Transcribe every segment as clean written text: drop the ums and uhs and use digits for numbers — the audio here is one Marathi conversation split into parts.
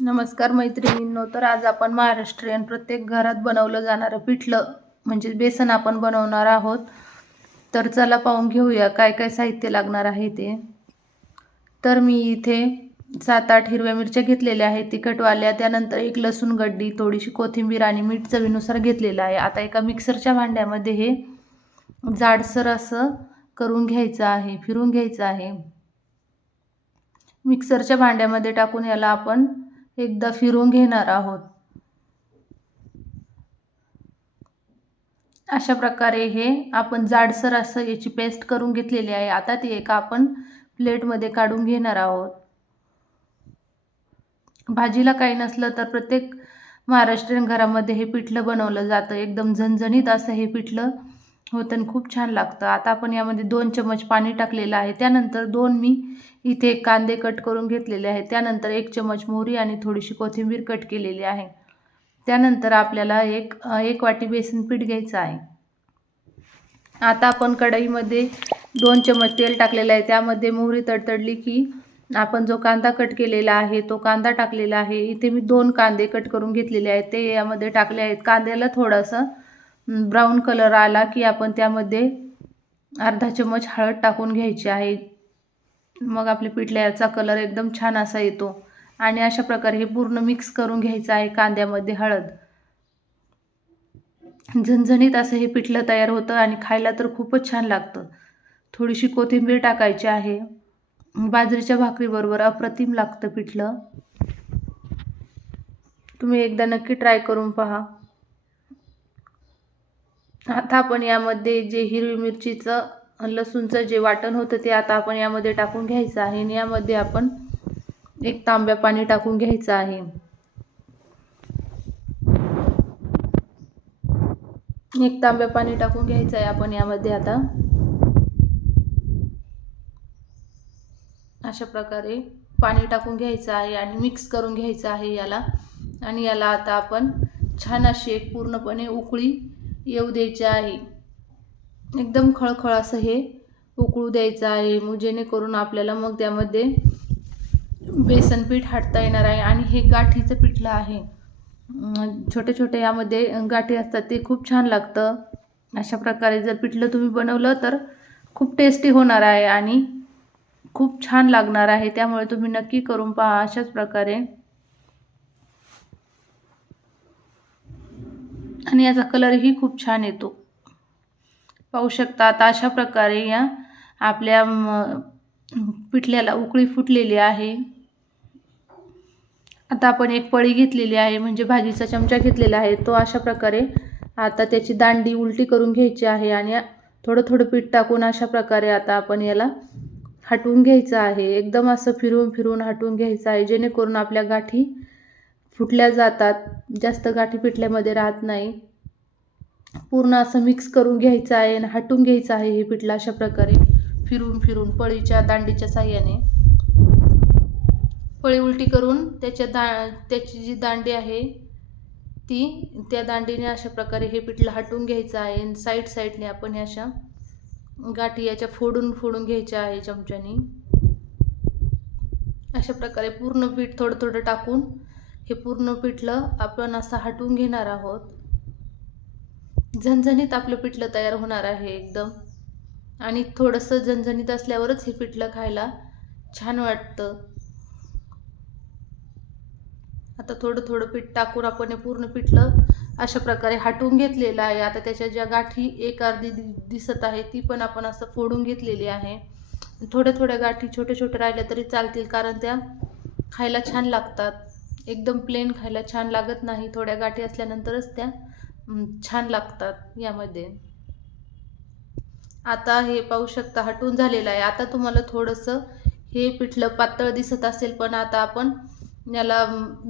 नमस्कार मैत्रिणींनो. तर आज आपण महाराष्ट्रीयन प्रत्येक घरात बनवलं जाणारं पिठलं म्हणजे बेसन आपण बनवणार आहोत. तर चला पाहून घेऊया काय काय साहित्य लागणार आहे ते. तर मी इथे 7-8 हिरव्या मिरच्या घेतलेल्या आहेत तिखटवाल्या, त्यानंतर एक लसूण गड्डी, थोडीशी कोथिंबीर आणि मीठ चवीनुसार घेतलेलं आहे. आता एका मिक्सरच्या भांड्यामध्ये हे जाडसर असं करून घ्यायचं आहे, फिरून घ्यायचं आहे. मिक्सरच्या भांड्यामध्ये टाकून याला आपण एकदा फिरवून घेणार आहोत. अशा प्रकारे हे आपण जाडसर असं याची पेस्ट करून घेतलेली आहे. आता ती एका आपण प्लेटमध्ये काढून घेणार आहोत. भाजीला काही नसलं तर प्रत्येक महाराष्ट्रीयन घरामध्ये हे पिठलं बनवलं जातं. एकदम झणझणीत असं हे पिठलं होतं आणि खूप छान लागतं. आता आपण यामध्ये 2 चमच पाणी टाकलेलं आहे. त्यानंतर 2 मी इथे कांदे कट करून घेतलेले आहेत. त्यानंतर 1 चमच मोहरी आणि थोडीशी कोथिंबीर कट केलेली आहे. त्यानंतर आपल्याला एक वाटी बेसन पीठ घ्यायचं आहे. आता आपण कढईमध्ये 2 चमच तेल टाकलेलं आहे. त्यामध्ये मोहरी तडतडली की आपण जो कांदा कट केलेला आहे तो कांदा टाकलेला आहे. इथे मी 2 कांदे कट करून घेतलेले आहेत, ते यामध्ये टाकले आहेत. कांद्याला थोडासा ब्राऊन कलर आला की आपण त्यामध्ये अर्धा चमच हळद टाकून घ्यायची आहे. मग आपल्या पिठल्याचा कलर एकदम छान असा येतो. आणि अशा प्रकारे हे पूर्ण मिक्स करून घ्यायचं आहे कांद्यामध्ये हळद. झणझणीत असं हे पिठलं तयार होतं आणि खायला तर खूपच छान लागतं. थोडीशी कोथिंबीर टाकायची आहे. बाजरीच्या भाकरीबरोबर अप्रतिम लागतं पिठलं. तुम्ही एकदा नक्की ट्राय करून पहा. आता आपण यामध्ये जे हिरवी मिरचीचं लसूणचं जे वाटण होतं ते आता आपण यामध्ये टाकून घ्यायचं आहे. आणि यामध्ये आपण 1 तांब्या पाणी टाकून घ्यायचं आहे. 1 तांब्या पाणी टाकून घ्यायचं आहे आपण यामध्ये आता. अशा प्रकारे पाणी टाकून घ्यायचं आहे आणि मिक्स करून घ्यायचं आहे याला. आणि याला आता आपण छान अशी एक पूर्णपणे उकळी येऊ द्यायची आहे. एकदम खळखळ असं हे उकळू द्यायचं आहे, मग जेणेकरून आपल्याला मग त्यामध्ये बेसन पीठ हाटता येणार आहे. आणि हे गाठीचं पिठलं आहे. छोटे छोटे यामध्ये गाठी असतात, ते खूप छान लागतं. अशा प्रकारे जर पिठलं तुम्ही बनवलं तर खूप टेस्टी होणार आहे आणि खूप छान लागणार आहे. त्यामुळे तुम्ही नक्की करून पहा अशाच प्रकारे. आणि याचा कलरही खूप छान येतो. पाहू शकता आता अशा प्रकारे या आपल्या पिठल्याला उकळी फुटलेली आहे. आता आपण एक पळी घेतलेली आहे, म्हणजे भाजीचा चमचा घेतलेला आहे तो. अशा प्रकारे आता त्याची दांडी उलटी करून घ्यायची आहे आणि थोडं थोडं पीठ टाकून अशा प्रकारे आता आपण याला हटवून घ्यायचं आहे. एकदम असं फिरवून फिरवून हटवून घ्यायचं आहे, जेणेकरून आपल्या गाठी फुटल्या जातात. जास्त गाठी पिठल्यामध्ये राहत नाही. पूर्ण असं मिक्स करून घ्यायचं आहे आणि हटवून घ्यायचं आहे हे पिठलं अशा प्रकारे फिरून फिरून पळीच्या दांडीच्या साह्याने. पळी उलटी करून त्याची जी दांडी आहे त्या दांडीने अशा प्रकारे हे पिठलं हटवून घ्यायचं आहे. आणि साईडने आपण अशा गाठी याच्या फोडून फोडून घ्यायच्या आहे चमच्याने. अशा प्रकारे पूर्ण पीठ थोडं थोडं टाकून हे पूर्ण पिठलं आपण असं हटवून घेणार आहोत. झणझणीत आपलं पिठलं तयार होणार आहे एकदम. आणि थोडंसं झणझणीत असल्यावरच हे पिठलं खायला छान वाटतं. आता थोडं थोडं पीठ टाकून आपण हे पूर्ण पिठलं अशा प्रकारे हटवून घेतलेलं आहे. आता त्याच्या ज्या गाठी एक अर्धी दिसत आहे ती पण आपण असं फोडून घेतलेली आहे. थोड्या थोड्या गाठी छोटे छोटे राहिल्या तरी चालतील, कारण त्या खायला छान लागतात. एकदम प्लेन खायला छान लागत नाही, थोड्या गाठी असल्यानंतरच त्या छान लागतात यामध्ये. आता हे पाहू शकता हटून झालेलं आहे. आता तुम्हाला थोडंसं हे पिठलं पातळ दिसत असेल, पण आता आपण याला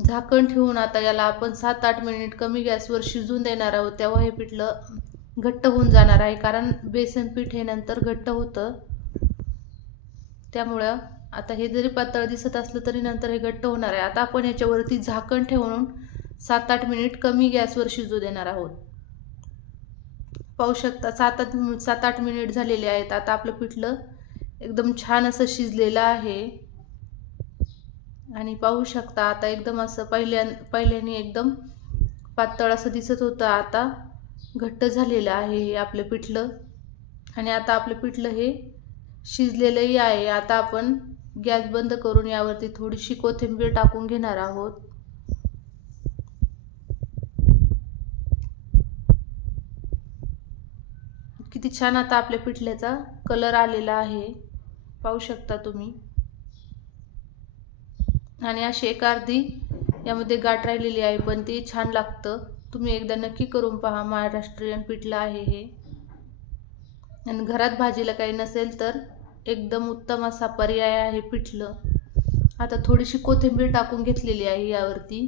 झाकण ठेवून आता याला आपण 7-8 मिनिट कमी गॅसवर शिजून देणार आहोत. तेव्हा हे पिठलं घट्ट होऊन जाणार आहे, कारण बेसन पीठ हे नंतर घट्ट होतं. त्यामुळं आता हे जरी पातळ दिसत असलं तरी नंतर हे घट्ट होणार आहे. आता आपण याच्यावरती झाकण ठेवून 7-8 मिनिट कमी गॅसवर शिजू देणार आहोत. पाहू शकता 7-8 मिनिट झालेले आहेत. आता आपलं पिठलं एकदम छान असं शिजलेलं आहे. आणि पाहू शकता आता एकदम असं पहिल्याने एकदम पातळ असं दिसत होतं, आता घट्ट झालेलं आहे हे आपलं पिठलं. आणि आता आपलं पिठलं हे शिजलेलंही आहे. आता आपण गॅस बंद करून यावरती थोडीशी कोथिंबीर टाकून घेणार आहोत. किती छान आता आपल्या पिठल्याचा कलर आलेला आहे, पाहू शकता तुम्ही. आणि अशी एक अर्धी यामध्ये गाठ राहिलेली आहे, पण ते छान लागतं. तुम्ही एकदा नक्की करून पहा. महाराष्ट्रीयन पिठलं आहे हे. आणि घरात भाजीला काही नसेल तर एकदम उत्तम असा पर्याय आहे पिठलं. आता थोडीशी कोथिंबीर टाकून घेतलेली आहे, यावरती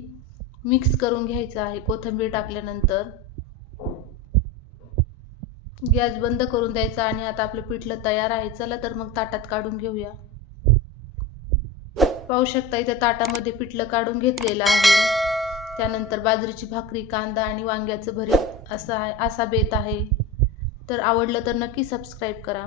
मिक्स करून घ्यायचं आहे. कोथिंबीर टाकल्यानंतर गॅस बंद करून द्यायचा. आणि आता आपलं पिठलं तयार आहे. चला तर मग ताटात काढून घेऊया. पाहू शकता इथे ताटामध्ये पिठलं काढून घेतलेलं आहे. त्यानंतर बाजरीची भाकरी, कांदा आणि वांग्याचं भरीत असा बेत आहे. तर आवडलं तर नक्की सबस्क्राईब करा.